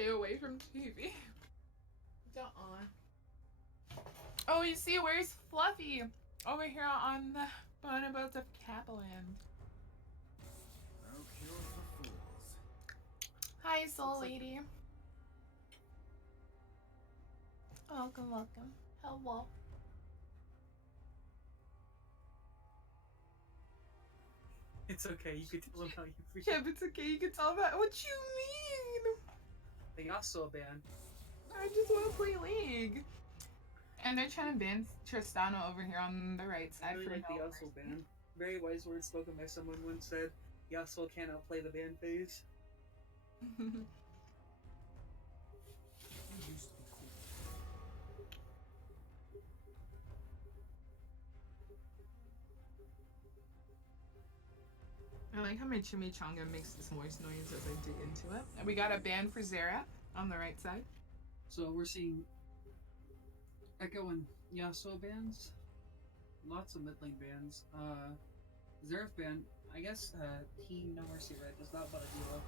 Stay away from TV. Uh-uh. Oh, you see, where's Fluffy? Over here on the Bonobos of Kappaland. No cure for fools. Hi, Soul Lady. Welcome, welcome. Hello. It's okay, you can tell them how you feel. Yeah, but it's okay, you can tell that. What you mean? They also ban. I just want to play League. And they're trying to ban Tristana over here on the right side. I really for like the no Yasuo mercy. ban. Very wise words spoken by someone once said, Yasuo can't outplay the ban phase. You used to be cool. I like how my chimichanga makes this moist noise as I dig into it. And we got a ban for Zera on the right side. So we're seeing Echo and Yasuo bans. Lots of mid lane bans. Zeref ban, I guess Team No Mercy Red does not want to deal with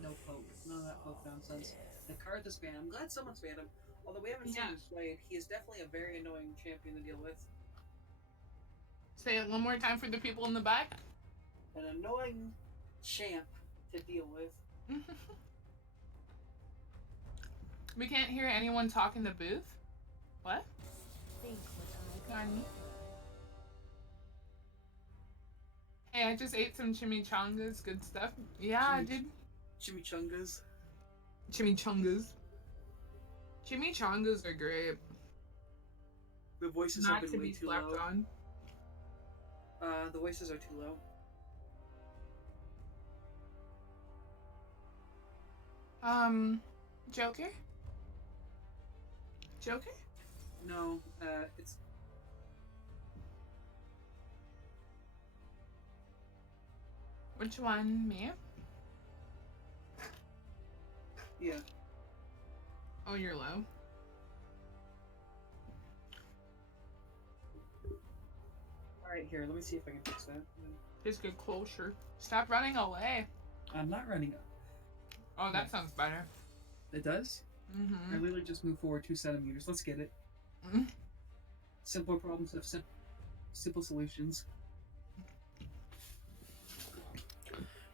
no poke. None of that poke nonsense. The Karthus ban, I'm glad someone's banned him. Although we haven't seen him played, he is definitely a very annoying champion to deal with. Say it one more time for the people in the back. An annoying champ to deal with. We can't hear anyone talk in the booth. What? Nani? Hey, I just ate some chimichangas. Good stuff. Yeah, dude. Chimichangas. Chimichangas. Chimichangas are great. The voices Not have to been way be too slept low. on. The voices are too low. Joker? Joker? No, it's... Which one? Me? Yeah. Oh, you're low. Alright, here, let me see if I can fix that. Just get closer. Stop running away. I'm not running up. Oh, that sounds better. It does? Mm-hmm. I literally just moved forward 2 centimeters. Let's get it. Simple problems have simple solutions.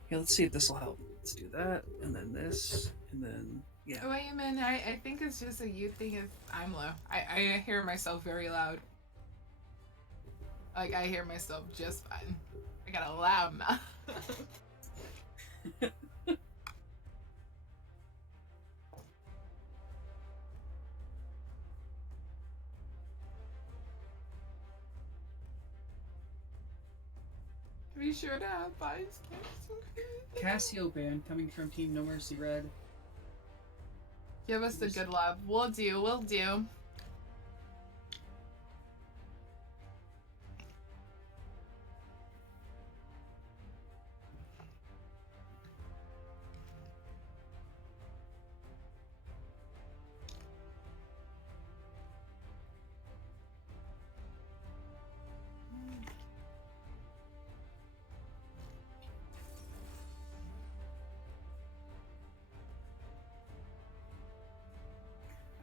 Yeah, let's see if this will help. Let's do that, and then this, and then, yeah. Wait a minute, I think it's just a you thing if I'm low. I hear myself very loud. Like, I hear myself just fine. I got a loud mouth. Be sure to have bias Cassio ban coming from Team No Mercy Red. Give us the good love. We'll do, we'll do.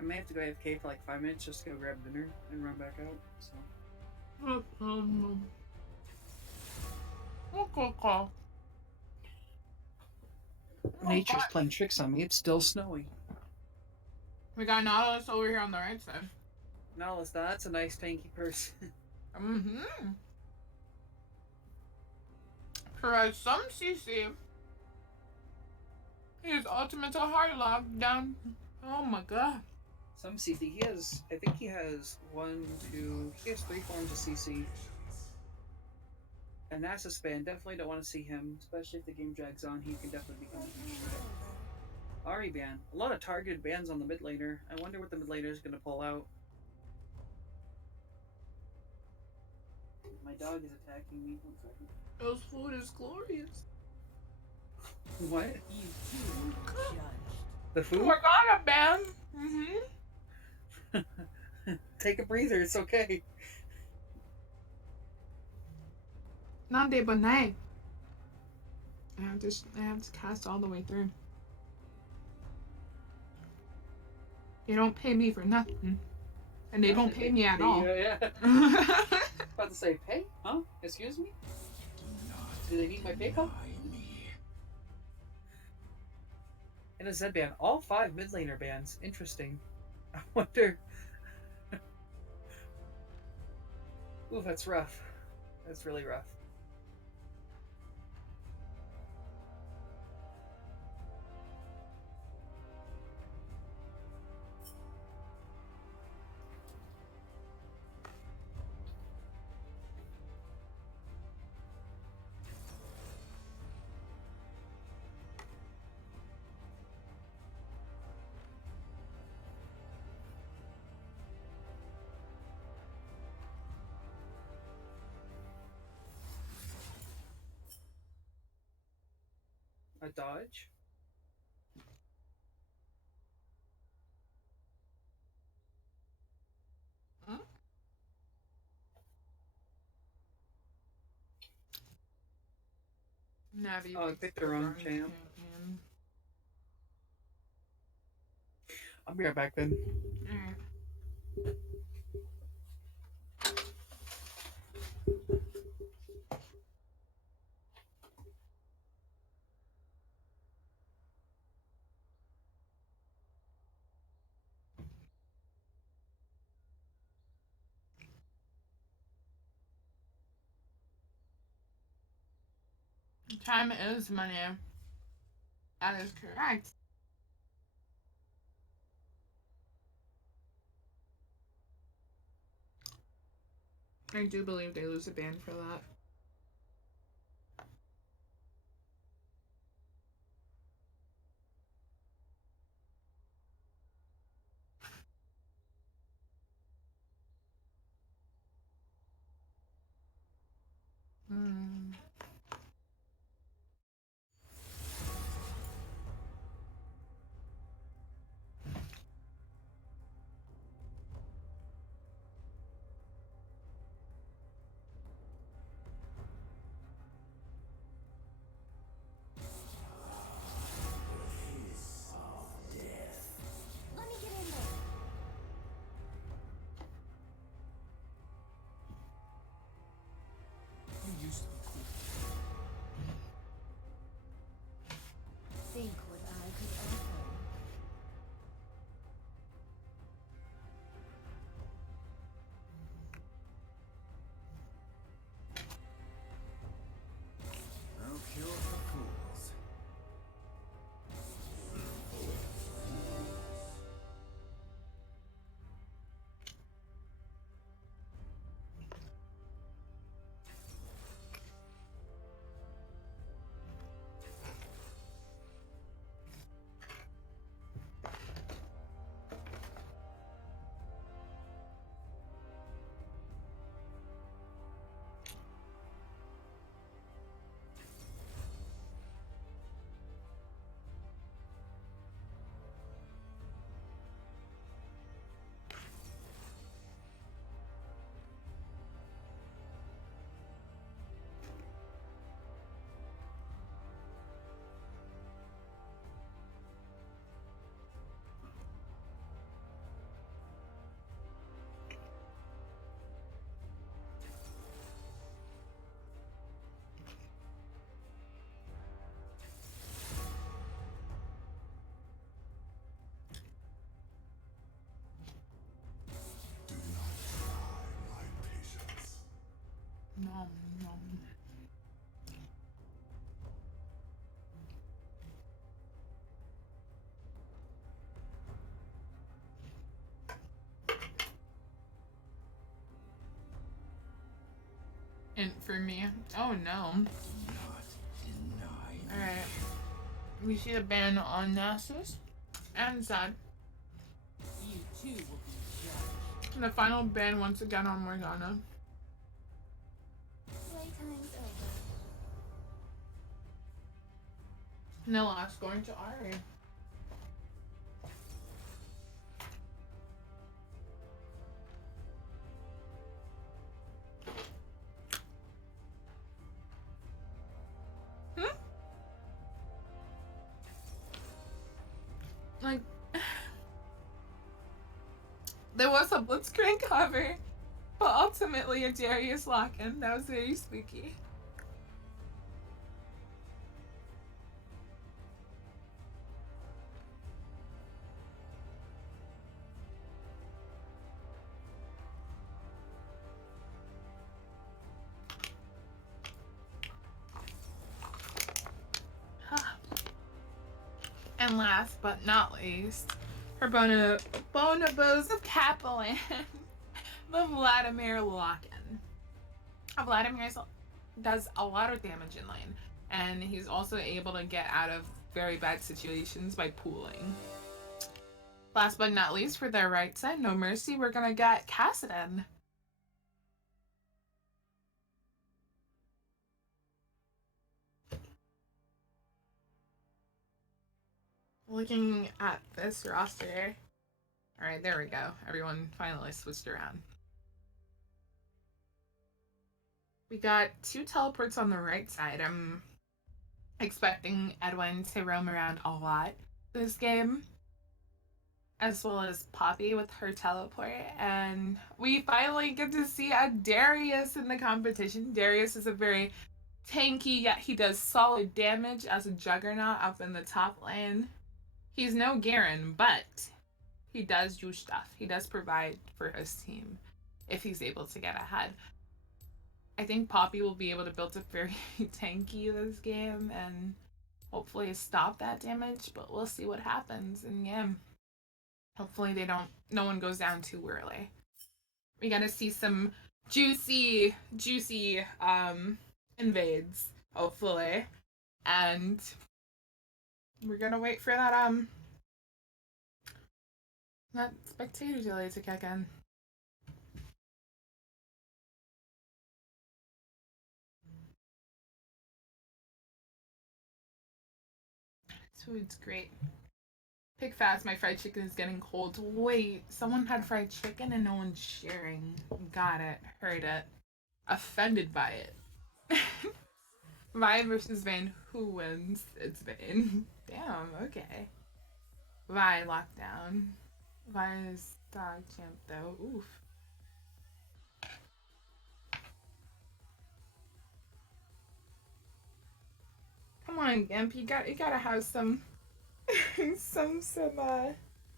I may have to go AFK for like 5 minutes just to go grab dinner and run back out, so... Nature's playing tricks on me. It's still snowy. We got Nautilus over here on the right side. Nautilus, that's a nice tanky person. Mm-hmm. Provides some CC. His ultimate's a hard lockdown. Oh my god. Some CC. He has, I think he has 3 forms of CC. And that's a span. Definitely don't want to see him, especially if the game drags on. He can definitely become a huge threat. Ari ban. A lot of targeted bans on the mid laner. I wonder what the mid laner is going to pull out. My dog is attacking me. 1 second. Those food is glorious. What? You too will be judged. The food? We're gonna ban. Take a breather. It's okay. Nande banai. I have to cast all the way through. They don't pay me for nothing. And they don't pay me at all. Yeah. About to say, pay? Huh? Excuse me? Do they need my pickup? In a Zed band, all 5 mid laner bands. Interesting. I wonder. Ooh, that's rough. That's really rough. A dodge? Navi Oh, I picked the wrong champ. champion. I'll be right back then. Alright. Time is money. That is correct. I do believe they lose a ban for that. Hmm. Let me get in there. You used to be cool. Think what I could offer. No cure for fools. No, no. And for me, oh no. Alright. We see the ban on Nasus and Zed. You too will be judged. And the final ban once again on Morgana. Playtime's over. Nilla's going to Ari. Like, There was a Blitzcrank cover, but ultimately a Darius lock-in. That was very spooky. And last but not least, her Bonobos of Kappaland, the Vladimir lock-in. Vladimir does a lot of damage in lane, and he's also able to get out of very bad situations by pooling. Last but not least, for their right side, No Mercy, we're gonna get Kassadin. Looking at this roster. Alright, there we go. Everyone finally switched around. We got 2 teleports on the right side. I'm expecting Edwin to roam around a lot this game, as well as Poppy with her teleport. And we finally get to see a Darius in the competition. Darius is a very tanky, yet he does solid damage as a juggernaut up in the top lane. He's no Garen, but he does do stuff. He does provide for his team if he's able to get ahead. I think Poppy will be able to build up very tanky this game and hopefully stop that damage, but we'll see what happens in game. Hopefully no one goes down too early. We gotta see some juicy invades, hopefully. And we're gonna wait for that spectator delay to kick in. This food's great. Pick fast, my fried chicken is getting cold. Wait, someone had fried chicken and no one's sharing. Got it. Heard it. Offended by it. Vi versus Vayne. Who wins? It's Vayne. Damn, okay. Vi lockdown. Vi is dog champ though. Oof. Come on, Gimp. You gotta have some some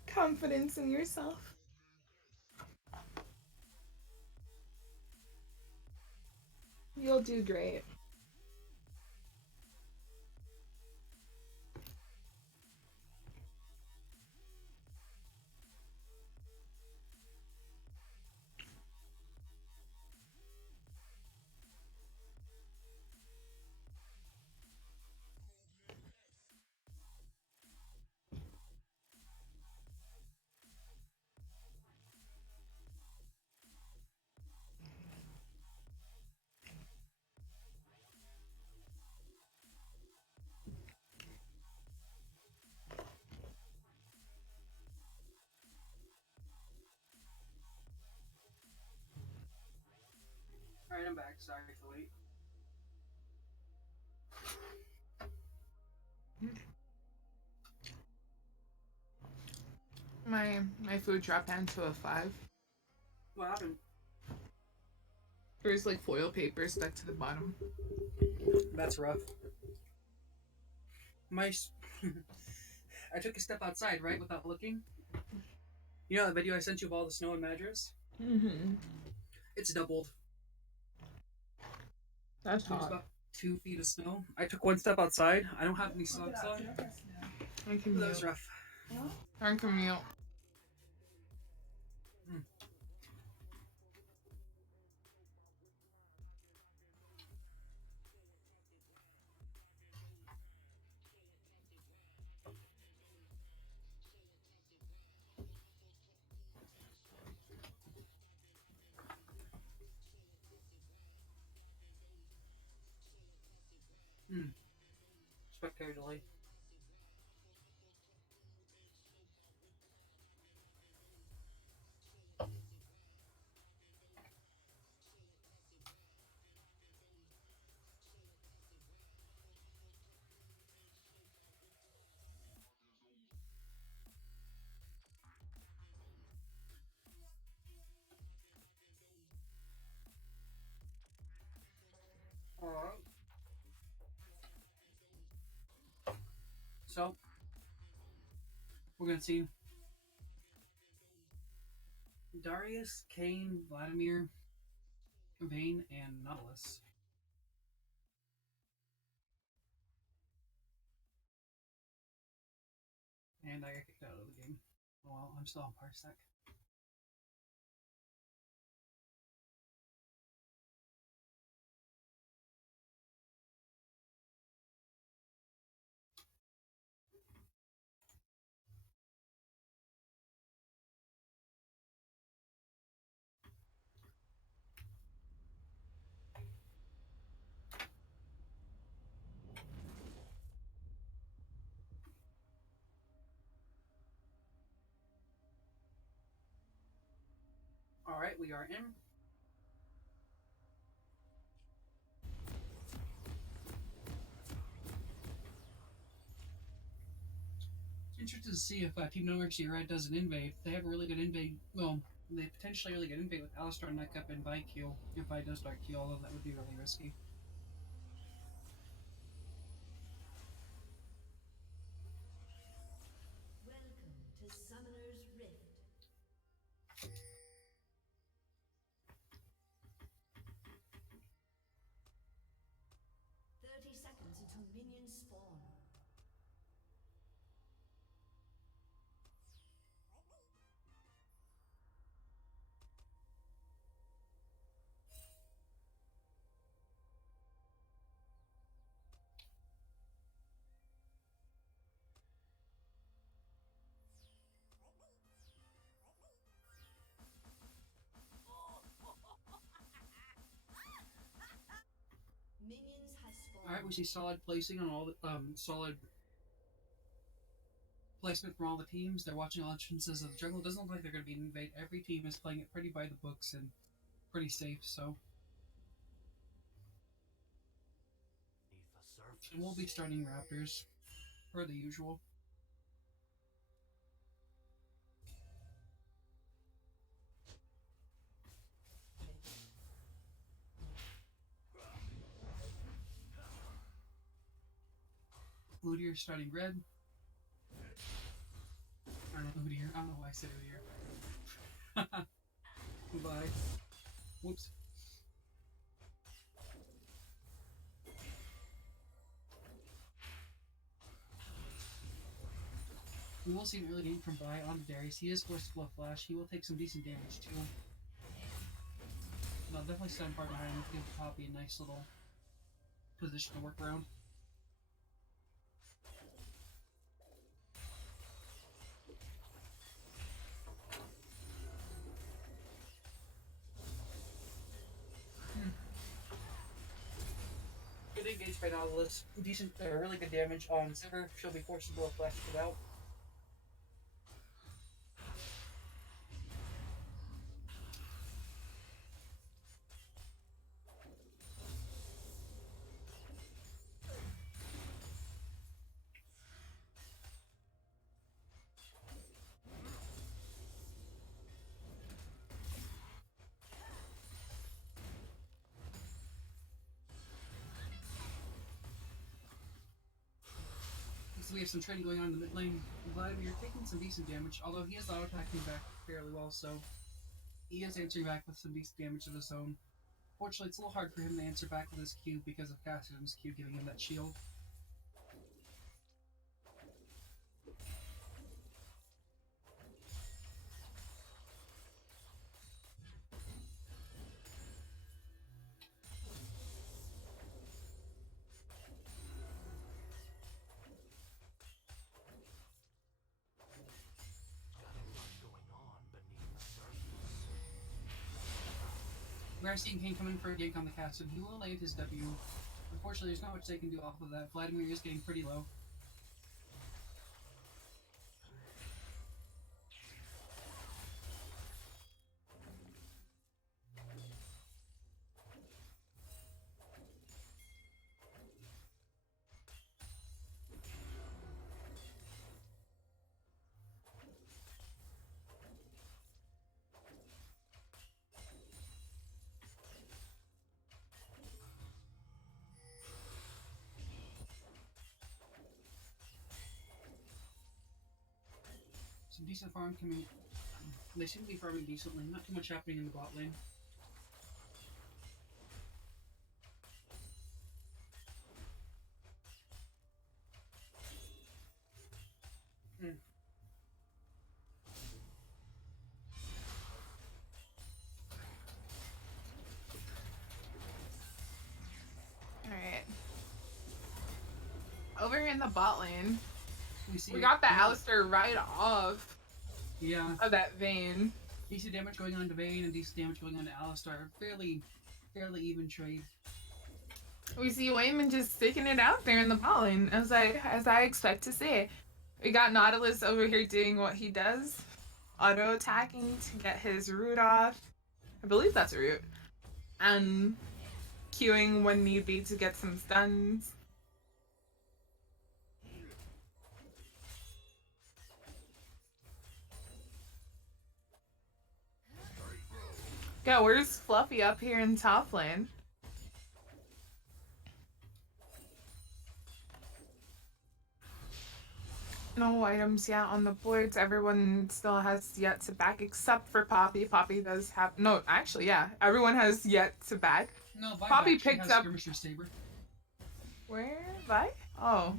confidence in yourself. You'll do great. Alright, I'm back. Sorry for the wait. My food dropped down to a 5. What happened? There's like foil paper stuck to the bottom. That's rough. I took a step outside, right, without looking. You know that video I sent you of all the snow in Madras? Mm-hmm. It's doubled. That's There's hot. about 2 feet of snow. I took 1 step outside. I don't have any socks on. I can That was mute. rough. I can mute. Spectator delay. So, we're gonna see Darius, Kane, Vladimir, Vayne, and Nautilus. And I got kicked out of the game. Well, I'm still on Parsec. Alright, we are in. Interested to see if Team Nowhere Red does an invade. They have a really good invade. Well, they potentially really good invade with Alistar, Nightcup, and Bikeel. If Vi does Dark Q, although that would be really risky. Welcome to Summoner's Rift. 30 seconds until minions spawn. Minions have spawned. Alright, we see solid placing on all the solid placement from all the teams. They're watching all entrances of the jungle. It doesn't look like they're going to be an invade. Every team is playing it pretty by the books and pretty safe, so. And we'll be starting Raptors, per the usual. Udyr starting red. I don't know Udyr. I don't know why I said Udyr. Goodbye. Whoops. We will see an early game from Vi on Darius. He is forced to blow flash. He will take some decent damage too. And I'll definitely stand far behind him to give Poppy a nice little position to work around. Good engage by Nautilus. Decent, really good damage on Sivir. She'll be forced to blow flash it out. So we have some trading going on in the mid lane. Vladimir taking some decent damage, although he is auto-attacking back fairly well, so he is answering back with some decent damage of his own. Fortunately, it's a little hard for him to answer back with his Q because of Cassidy's Q giving him that shield. We are seeing Kane coming for a gank on the Cassidy. He will land his W. Unfortunately, there's not much they can do off of that. Vladimir is getting pretty low. Some decent farm coming. They seem to be farming decently. Not too much happening in the bot lane. Alright. Over here in the bot lane, See we got the yeah, Alistair right off Yeah, of that vein. decent damage going on to Vayne and decent damage going on to Alistar. Fairly even trade. We see Wayman just sticking it out there in the bot lane, as I expect to see. We got Nautilus over here doing what he does, auto attacking to get his root off. I believe that's a root, and queuing when need be to get some stuns. Yeah, where's Fluffy up here in top lane? No items yet on the boards. Everyone still has yet to back except for Poppy. Poppy does have no. Actually, yeah, everyone has yet to back. No, Poppy she picked has up. Skirmisher Saber. Where? Vi? Oh.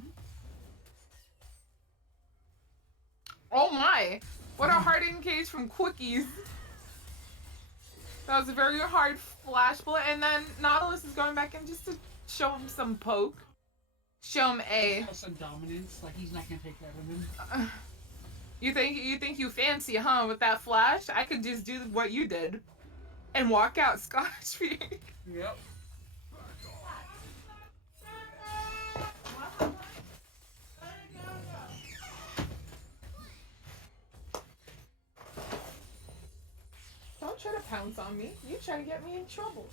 Oh my! What a hard engage from Quickies. That was a very hard flash bullet, and then Nautilus is going back in just to show him some poke. Show him A. Some dominance, like he's not gonna take that of him. You think you fancy, huh? With that flash, I could just do what you did, and walk out scotch-free. Yep. Don't try to pounce on me. You try to get me in trouble.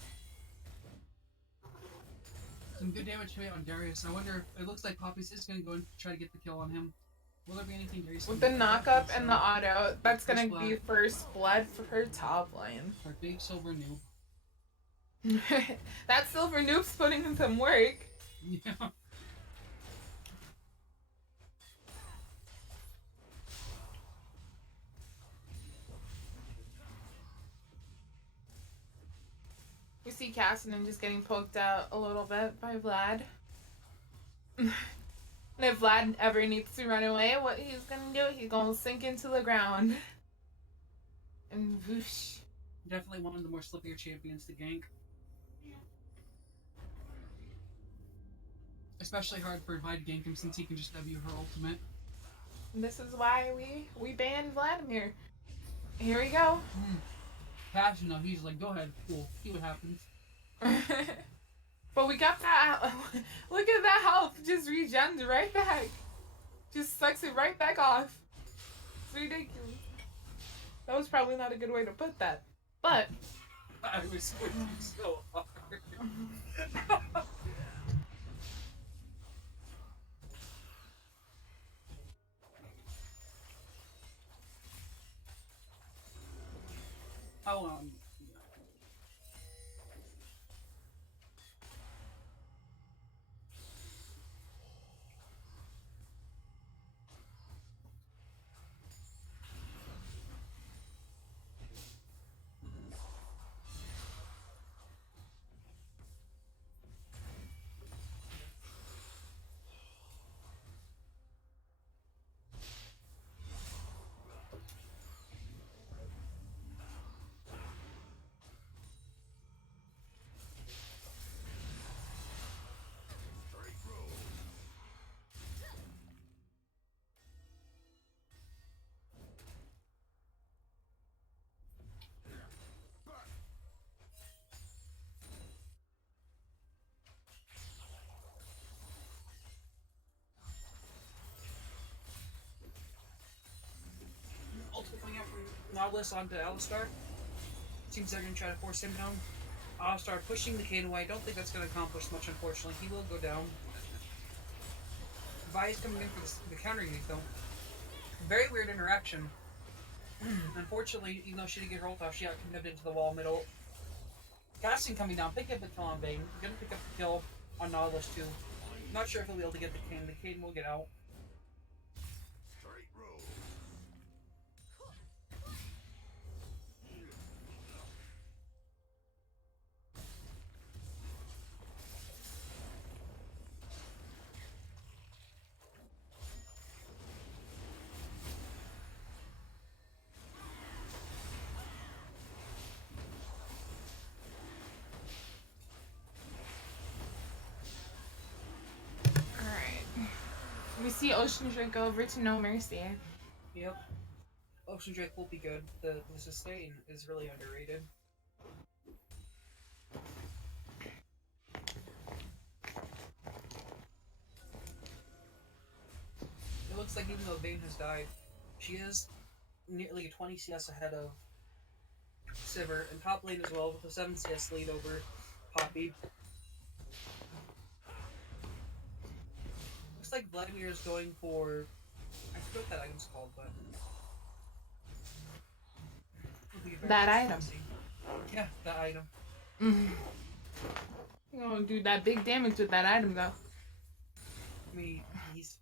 Some good damage to it on Darius. I wonder if it looks like Poppy's just gonna go and try to get the kill on him. Will there be anything Darius With can the do? knockup and the auto, that's gonna First be blood. first blood for her top lane. Our big silver noob. That silver noob's putting in some work. Yeah. We see Cassidy just getting poked out a little bit by Vlad. And if Vlad ever needs to run away, what he's gonna do, he's gonna sink into the ground. And whoosh. Definitely one of the more slippier champions to gank. Especially hard for Vi to gank him since he can just W her ultimate. And this is why we banned Vladimir. Here we go. Passion though, he's like, go ahead, cool, see what happens. But we got that. Look at that health. Just regens right back. Just sucks it right back off. It's ridiculous. That was probably not a good way to put that. But I was working so hard. How ultimate coming out from Nautilus onto Alistar. Seems they're going to try to force him down. Alistar pushing the Kane away. I don't think that's going to accomplish much, unfortunately. He will go down. Vi is coming in for the counter unique, though. Very weird interaction. Unfortunately, even though she didn't get her ult off, she got committed into the wall middle. Gaston coming down, picking up the kill on Vayne. Gonna pick up the kill on Nautilus, too. Not sure if he'll be able to get the Kane. The Kane will get out. see Ocean Drake go over to No Mercy. Yep. Ocean Drake will be good. The sustain is really underrated. It looks like even though Vayne has died, she is nearly 20 CS ahead of Sivir, and top lane as well with a 7 CS lead over Poppy. Looks like Vladimir is going for... I forget what that item's called, but... That item. Yeah, that item. You're gonna do that big damage with that item, though. I mean, he's...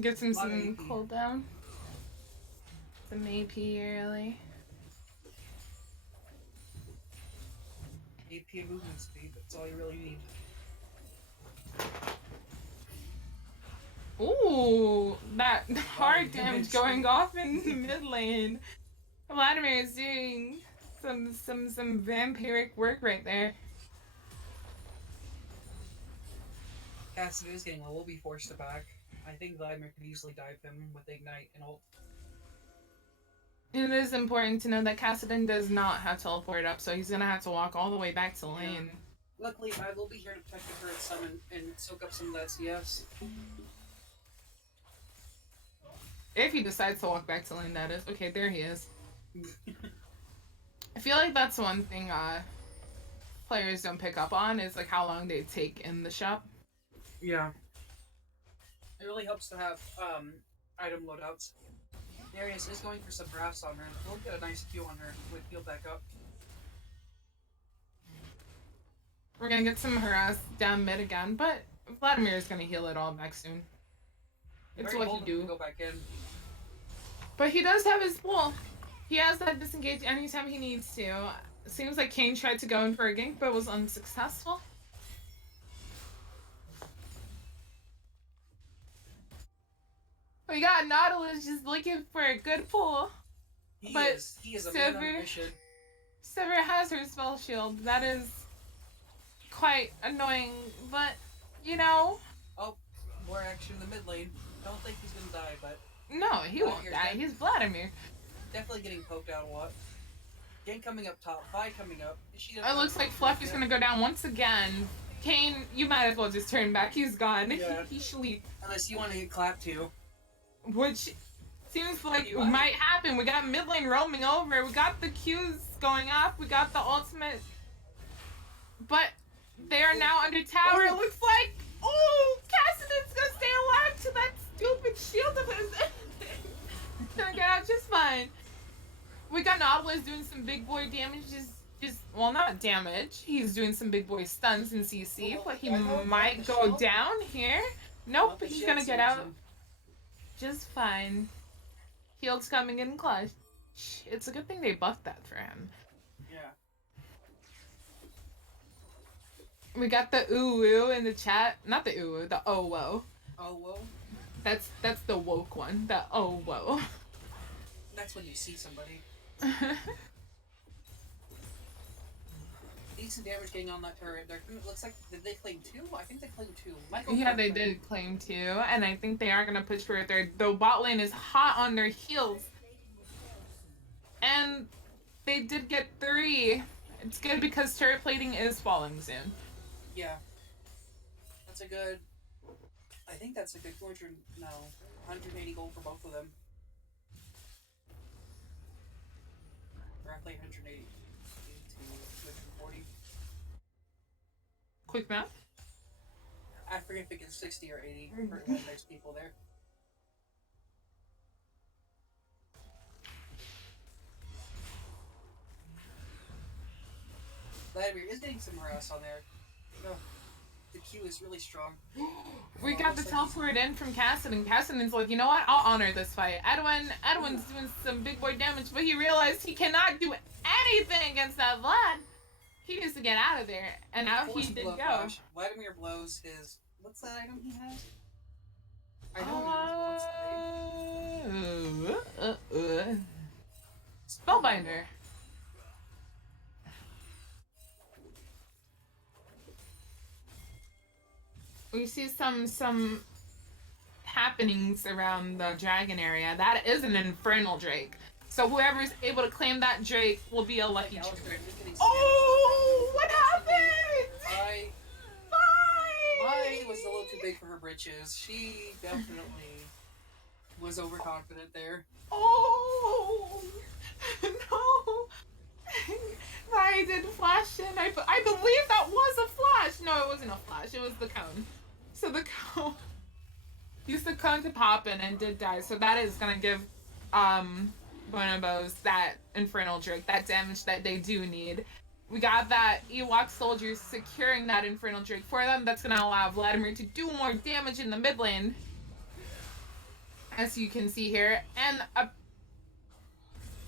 Gets him Lot of some AP. cooldown. Some AP early. AP and movement speed, that's all you really need. Ooh, that hard damage. damage going off in the mid lane. Vladimir is doing some vampiric work right there. Cassidy is getting low, will be forced to back. I think Vladimir can easily dive him with Ignite and ult. It is important to know that Kassadin does not have teleport up, so he's gonna have to walk all the way back to lane. Luckily, I will be here to protect the turret summon and soak up some of that CS. If he decides to walk back to lane, that is. Okay, there he is. I feel like that's one thing players don't pick up on is like how long they take in the shop. Yeah. It really helps to have item loadouts. Darius is going for some drafts on her. We'll get a nice Q on her with heal back up. We're gonna get some harass down mid again, but Vladimir is gonna heal it all back soon. It's Very what bold he of him do. to go back in. But he does have his pull. He has that disengage anytime he needs to. Seems like Kane tried to go in for a gank, but was unsuccessful. We got Nautilus just looking for a good pull. He But is a man on a Sivir- mission. Sivir has her spell shield. That is quite annoying, but you know, Oh, more action in the mid lane. Don't think he's gonna die, but no, he won't Vladimir's die. dead. He's Vladimir. Definitely getting poked out a lot. Gank coming up top, Vi coming up. She It looks like Fluffy's gonna go down once again. Kane, you might as well just turn back. He's gone. Yeah. He sleep. Unless you want to get clapped too. Which seems like it Might. might happen. We got mid lane roaming over. We got the Qs going off. We got the ultimate. But they are now under tower. It looks like. Oh, Kassadin's gonna stay alive to that stupid shield of his. Gonna get out just fine. We got Nautilus doing some big boy damage. Well, not damage. He's doing some big boy stuns in CC, but he might go down here. Nope, he's gonna get out just fine. Heald's coming in clutch. It's a good thing they buffed that for him. Yeah. We got the ooh woo in the chat. Not the ooh woo, the oh whoa. Oh well. That's the woke one. The oh whoa. That's when you see somebody. Decent damage getting on that turret. It looks like, did they claim 2? I think they claimed 2. Michael Yeah, they did claim 2, and I think they are gonna push for a 3rd. The bot lane is hot on their heels. And they did get 3. It's good because turret plating is falling soon. Yeah. That's a good... I think that's a good 200... No. 180 gold for both of them. Roughly 180 to 240. Quick math. I forget if it gets 60 or 80 for when there's people there. Vladimir is getting some harass on there. No, the Q is really strong. We got the teleport in from Kassadin. Kassadin's like, you know what? I'll honor this fight. Edwin's doing some big boy damage, but he realized he cannot do anything against that Vlad. He needs to get out of there, and out he did go. Flash. Vladimir blows his... What's that item he has? I know it is, Spellbinder. We see some happenings around the dragon area. That is an infernal drake. So whoever's able to claim that drake will be a lucky Alistair, drake. I'm just getting Oh, what I happened? Bye. was a little too big for her britches. She definitely was overconfident there. Oh no! I did flash in. I believe that was a flash. No, it wasn't a flash. It was the cone. So the cone used the cone to pop in and did die. So that is gonna give Bonobos that infernal drake, that damage that they do need. We got that Ewok soldiers securing that infernal drake for them. That's gonna allow Vladimir to do more damage in the mid lane, as you can see here, and a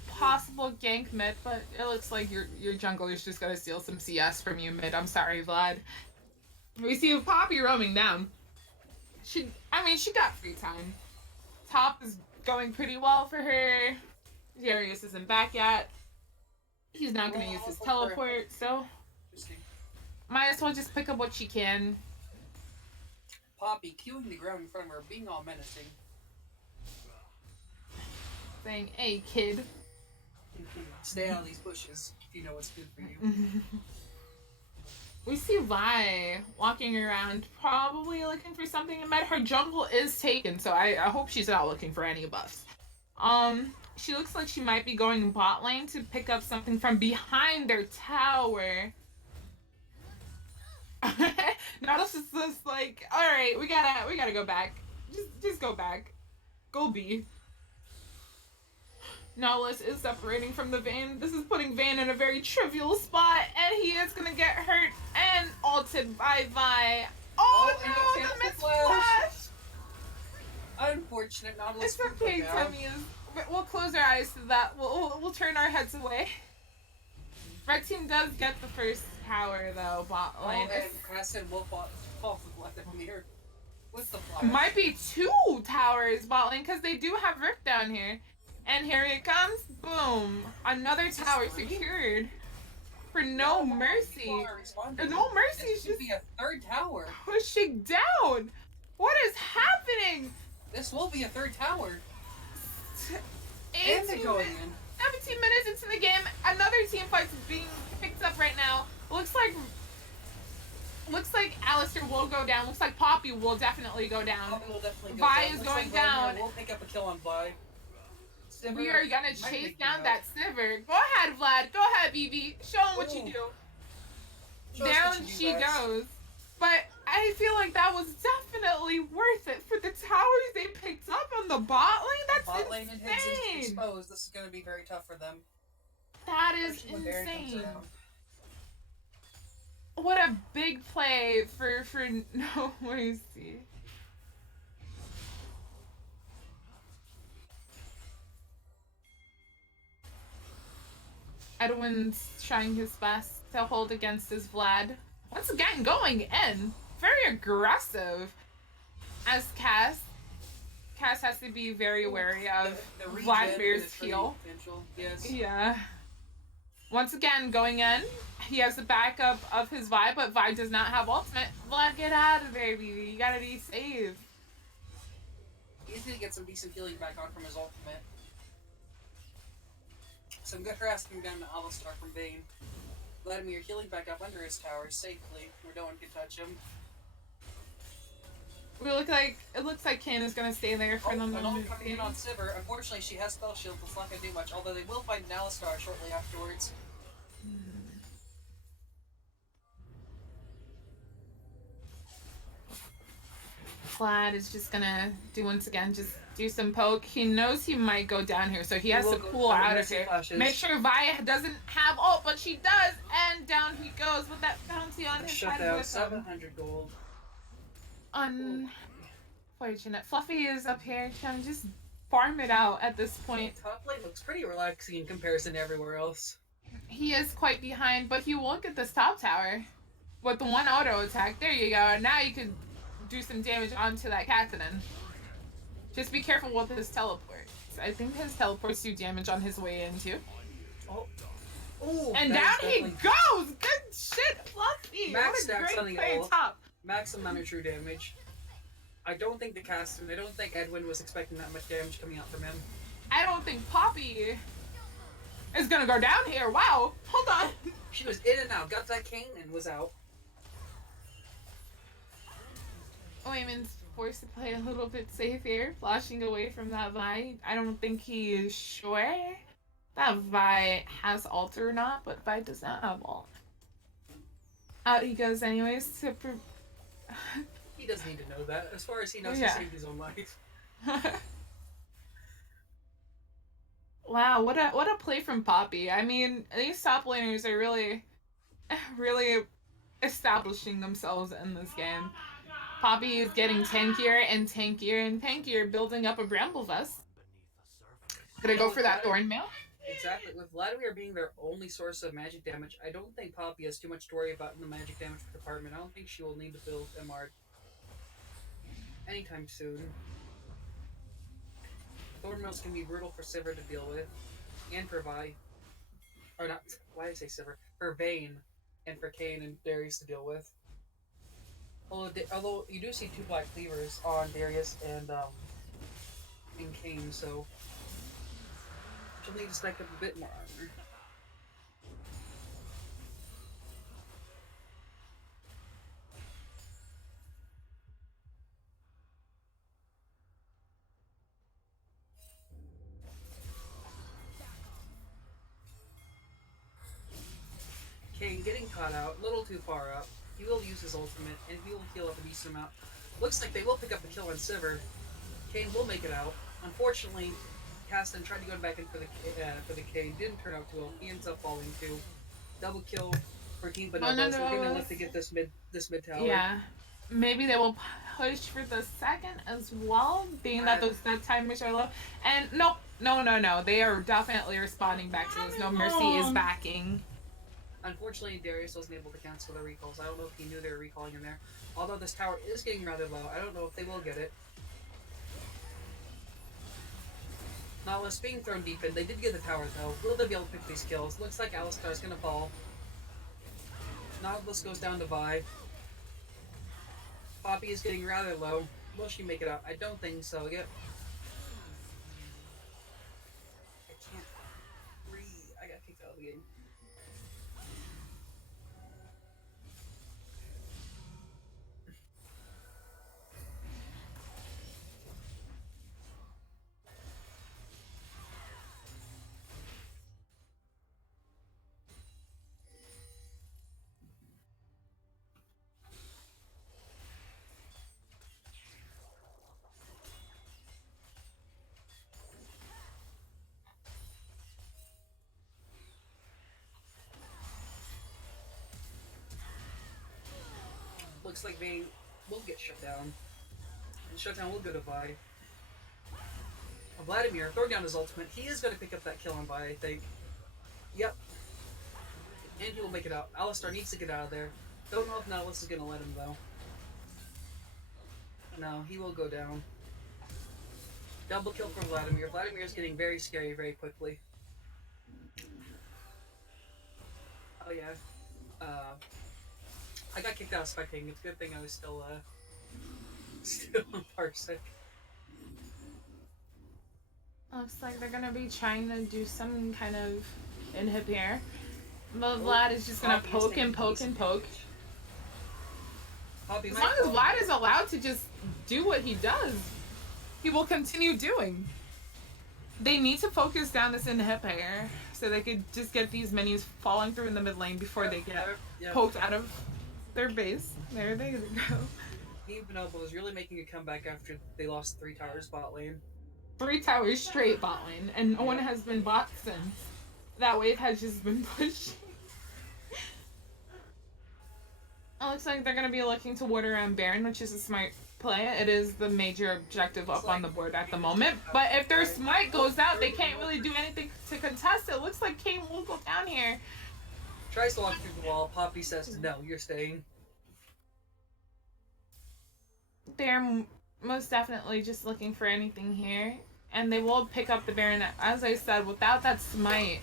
possible gank mid, but it looks like your jungler's just gonna steal some CS from you mid. I'm sorry, Vlad. We see Poppy roaming down. She got free time. Top is going pretty well for her. Darius isn't back yet. He's not gonna use his teleport, so might as well just pick up what she can. Poppy queuing the ground in front of her, being all menacing. Saying, hey kid. Stay out of these bushes if you know what's good for you. We see Vi walking around, probably looking for something in mid. Her jungle is taken, so I hope she's not looking for any buffs. She looks like she might be going bot lane to pick up something from behind their tower. Nautilus is just like, all right, we gotta go back. Just go back. Go B. Nautilus is separating from the Vayne. This is putting Vayne in a very trivial spot, and he is gonna get hurt and ulted by Vi. Oh no, the missed flash! Unfortunate, Nautilus. It's okay, Temias. We'll close our eyes to that. We'll turn our heads away. Red team does get the first tower though, bot lane. Oh, and Casson will fall for Vladimir. What's the flash? Might be 2 towers bot lane because they do have Rift down here. And here it comes. Boom. Another tower secured. For no mercy. No mercy. This should be a third tower. Pushing down. What is happening? This will be a third tower. 18 And they're going in. 17 minutes into the game. Another team fight's being picked up right now. Looks like Alistair will go down. Looks like Poppy will definitely go down. Poppy will definitely go Vi down. is Looks going like down. We'll pick up a kill on Vi. We are gonna chase down that Sivir. Go ahead, Vlad. Go ahead, BB. Show him what you do. Show us Down what you do, she guys. goes. But I feel like that was definitely worth it for the towers they picked up on the bot lane. That's Bot lane and Higgs insane. exposed. This is going to be very tough for them. That is Especially when Baron comes insane. around. What a big play for no mercy. Edwin's trying his best to hold against his Vlad. Once again, going in. Very aggressive. As Cass has to be very wary of The regen Vladimir's is pretty heal. potential. Yes. Yeah. Once again, going in. He has the backup of his Vi, but Vi does not have ultimate. Vlad, get out of there, baby. You gotta be safe. He's going to get some decent healing back on from his ultimate. Some good harassing down to Alistar from Vayne. Vladimir healing back up under his tower safely, where no one can touch him. It looks like Kane is gonna stay there for them. An ult coming in on Sivir. Unfortunately, she has spell shield, so it's not going to do much, although they will find an Alistar shortly afterwards. Vlad is just gonna once again do some poke. He knows he might go down here, so he has to pull out of here. Flashes. Make sure Vi doesn't have ult, but she does, and down he goes with that bounty on his Shut head down with him. 700 gold. Unfortunate. Fluffy is up here trying to just farm it out at this point. Top lane looks pretty relaxing in comparison to everywhere else. He is quite behind, but he will get this top tower with the one auto attack. There you go. And now you can do some damage onto that Kassadin. Just be careful with his teleports. I think his teleports do damage on his way in too. Oh. Ooh, And down he goes! Good shit, Fluffy! Max What a stacks great on the play ult. top. Max amount of true damage. I don't think the cast, and I don't think Edwin was expecting that much damage coming out from him. I don't think Poppy is gonna go down here. Wow, hold on. She was in and out, got that cane, and was out. Wayman's forced to play a little bit safe here, flashing away from that Vi. I don't think he is sure that Vi has ult or not, but Vi does not have ult. Out he goes anyways to... He doesn't need to know that. As far as he knows, Yeah. he saved his own life. Wow, what a play from Poppy. I mean, these top laners are really establishing themselves in this game. Poppy is getting tankier and tankier and tankier, building up a Bramble Vest. Gonna go for that Thorn Mail. Exactly. With Vladimir being their only source of magic damage, I don't think Poppy has too much to worry about in the magic damage department. I don't think she will need to build MR anytime soon. Thornmail's can be brutal for Sivir to deal with, and for Vi. Or not, why did I say Sivir? For Vayne, and for Kayn and Darius to deal with. Although you do see 2 Black Cleavers on Darius and Kayn, so she'll need to stack up a bit more armor. Kayn getting caught out, a little too far up. He will use his ultimate, and he will heal up a decent amount. Looks like they will pick up the kill on Sivir. Kayn will make it out. Unfortunately, Caston tried to go back in for the Kayn. Didn't turn out too well. He ends up falling too. Double kill for Team Bonobos. They're gonna look to get this mid tower. Yeah. Maybe they will push for the second as well, being that that timers are low. And nope, no. They are definitely responding back to this. No Mercy is backing. Unfortunately, Darius wasn't able to cancel the recalls. I don't know if he knew they were recalling him there. Although this tower is getting rather low, I don't know if they will get it. Nautilus being thrown deep in. They did get the tower though. Will they be able to pick these kills? Looks like Alistar's gonna fall. Nautilus goes down to Vi. Poppy is getting rather low. Will she make it out? I don't think so. Yep. I can't breathe. I got kicked out of the game. Looks like Vayne will get shut down. And shutdown will go to Vi. Vladimir throwing down his ultimate. He is going to pick up that kill on Vi, I think. Yep. And he will make it out. Alistar needs to get out of there. Don't know if Nautilus is going to let him, though. No, he will go down. Double kill from Vladimir. Vladimir is getting very scary very quickly. Oh, yeah. I got kicked out of spectating. It's a good thing I was still on Parsec. Looks like they're gonna be trying to do some kind of inhib here. But Vlad is just gonna poke and poke and poke. As long as Vlad is allowed to just do what he does, he will continue doing. They need to focus down this inhibitor so they could just get these minis falling through in the mid lane before they get poked out of their base. There they go. Team Bonobos is really making a comeback after they lost 3 towers bot lane. 3 towers straight bot lane, and no one has been bought since. That wave has just been pushed. It looks like they're going to be looking to ward around Baron, which is a smart play. It is the major objective up on the board at the moment. But if their smite goes out, they can't really do anything to contest it. Looks like Kayn will go down here. Tries to walk through the wall. Poppy says, no, you're staying. They're most definitely just looking for anything here. And they will pick up the Baron. As I said, without that smite,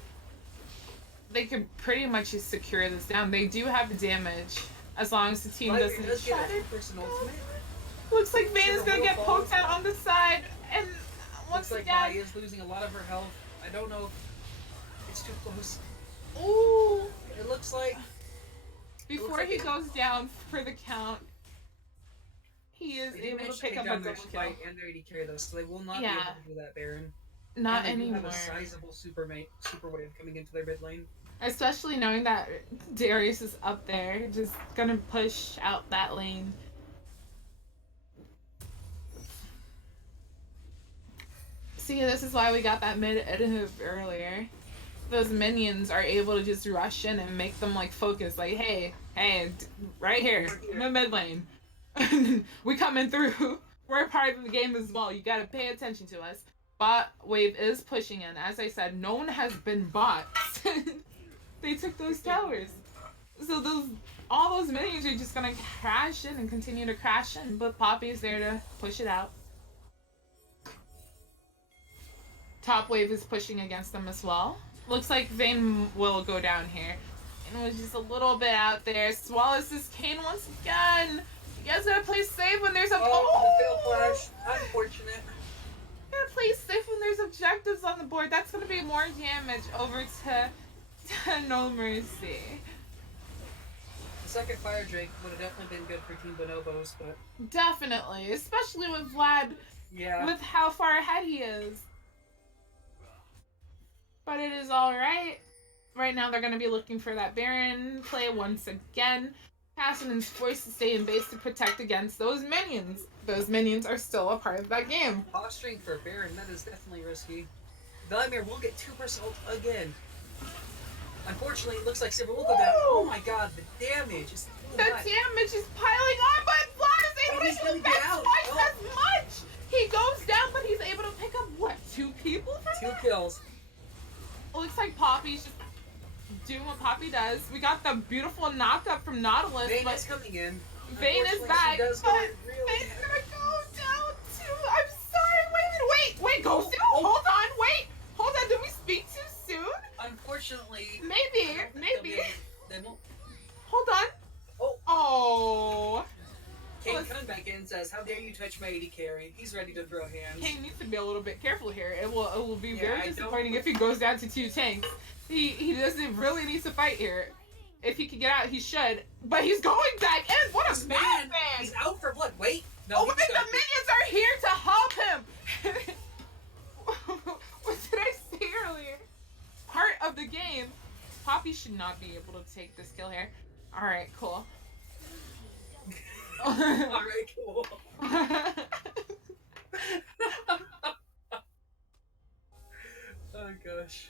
they could pretty much just secure this down. They do have damage, as long as the team doesn't shut it. Person ultimate. Looks like Vayne is Shiver gonna will get fall. poked out on the side, and once Looks like Mai again, is losing a lot of her health. I don't know if it's too close. ooh! It looks like Before like he it- goes down for the count, he is they did able to manage to pick take up a down their double kill. fight and their AD carry though, so they will not be Yeah, able to do that Baron. not And they do have anymore. a sizable super wave coming into their mid lane. Especially knowing that Darius is up there, just gonna push out that lane. See, this is why we got that mid inhib earlier. Those minions are able to just rush in and make them like focus, like, hey, right here, in the mid lane. We coming through. We're a part of the game as well. You gotta pay attention to us. Bot wave is pushing in. As I said, no one has been bought since they took those towers. So all those minions are just gonna crash in and continue to crash in, but Poppy's there to push it out. Top wave is pushing against them as well. Looks like Vayne will go down here. And it was just a little bit out there. Swallows this Kane once again. You guys gotta play safe when there's a The fail flash. Unfortunate. Gotta play safe when there's objectives on the board. That's gonna be more damage over to No Mercy. The second Fire Drake would have definitely been good for Team Bonobos, but Definitely. Especially with Vlad, yeah. with how far ahead he is. But it is alright. Right now they're gonna be looking for that Baron play once again. Kassadin's forced to stay in base to protect against those minions. Those minions are still a part of that game. Posturing for Baron, that is definitely risky. Vladimir will get 2% ult again. Unfortunately, it looks like Silver will go down. Oh my god, the damage is too The much. damage is piling on, but Vlad is able He's to gonna do get back out. twice Oh. as much! He goes down, but he's able to pick up, what, 2 people from 2 that? kills. Looks like Poppy's just doing what Poppy does. We got the beautiful knock-up from Nautilus, Vayne but is coming in. Vayne is Unfortunately, back, She does but go really Vayne's heavy. gonna go down too. I'm sorry, wait, go Oh, soon. oh. Hold on, did we speak too soon? Unfortunately, Maybe. They won't. Hold on. Oh. Oh. Kane Let's- coming back in says, "How dare you touch my AD carry?" He's ready to throw hands. Kane needs to be a little bit careful here. It will be Yeah, very I disappointing don't- if he goes down to 2 tanks. He doesn't really need to fight here. If he can get out, he should. But he's going back in. What a Man, madman! he's out for blood. Wait, no, Oh he's wait, the got minions are here to help him! What did I say earlier? Part of the game. Poppy should not be able to take this kill here. Alright, cool. All right, cool. Oh gosh.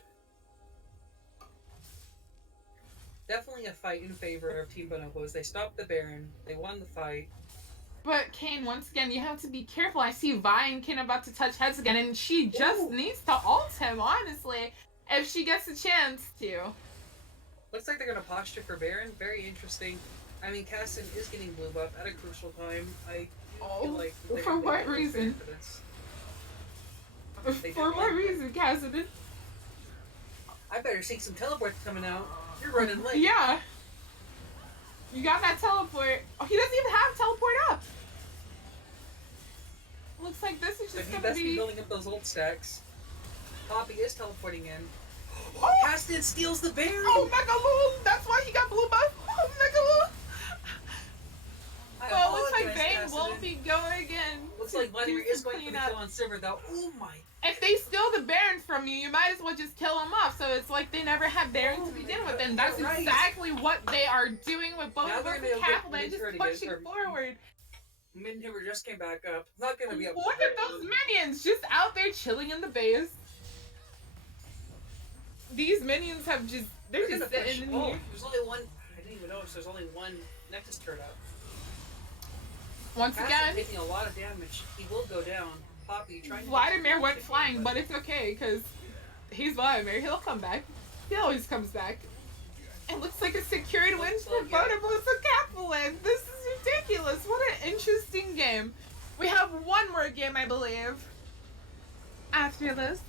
Definitely a fight in favor of Team Bonobos. They stopped the Baron. They won the fight. But Kane, once again, you have to be careful. I see Vi and Kane about to touch heads again, and she just Ooh. needs to ult him, honestly, if she gets a chance to. Looks like they're gonna posture for Baron. Very interesting. I mean, Casson is getting blue buff at a crucial time. I feel like they're for gonna be what prepared reason? for this. They For did what win. reason, Kassadin? I better see some teleports coming out. You're running late. Yeah. You got that teleport. Oh, he doesn't even have teleport up. Looks like this is But just he gonna best be be. building up those ult stacks. Poppy is teleporting in. Oh! Caston steals the Baron! Oh, Megalul! That's why he got blue buff. Oh, Megalul! I Well, it looks like apologize, Vayne Caston. won't be going again. Looks to like Vladimir do is some going for the cleanup. kill on Silver though. Oh my. If they steal the Baron from you, you might as well just kill him off. So it's like they never had Baron Oh to my begin God, with, and that's you're right. exactly what they are doing with both Now of they're them gonna and get Kappaland, just maturity pushing again. forward. Mid-Hipper just came back up. Not gonna be up. Look at those minions just out there chilling in the base. These minions have they're They're just gonna push. sitting in Oh, here. there's only one. I didn't even notice there's only one Nexus turret up. Once Caston again, taking a lot of damage. He will go down. Poppy trying to. Vladimir went flying, but it's okay because he's Vladimir. He'll come back. He always comes back. It looks like a secured win Looks for like it. Bonobos and Kappaland. This is ridiculous. What an interesting game. We have one more game, I believe, after this.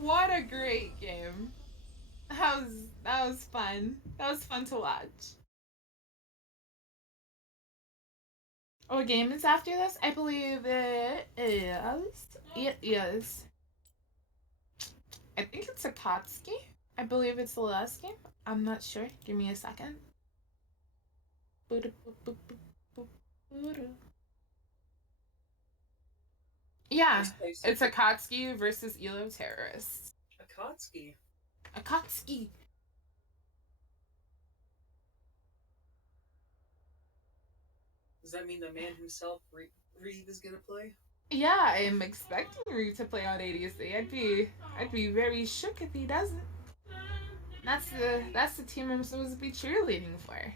What a great game. That was fun. That was fun to watch. What game is after this? I believe it is. It is. I think it's Akatsuki. I believe it's the last game. I'm not sure. Give me a second. Yeah, it's Akatsuki versus Elo Terrorists. Akatsuki. Akatsuki. Does that mean the man himself, Reeve, is gonna play? Yeah, I am expecting Ryu to play on ADC. I'd be very shook if he doesn't. That's the team I'm supposed to be cheerleading for.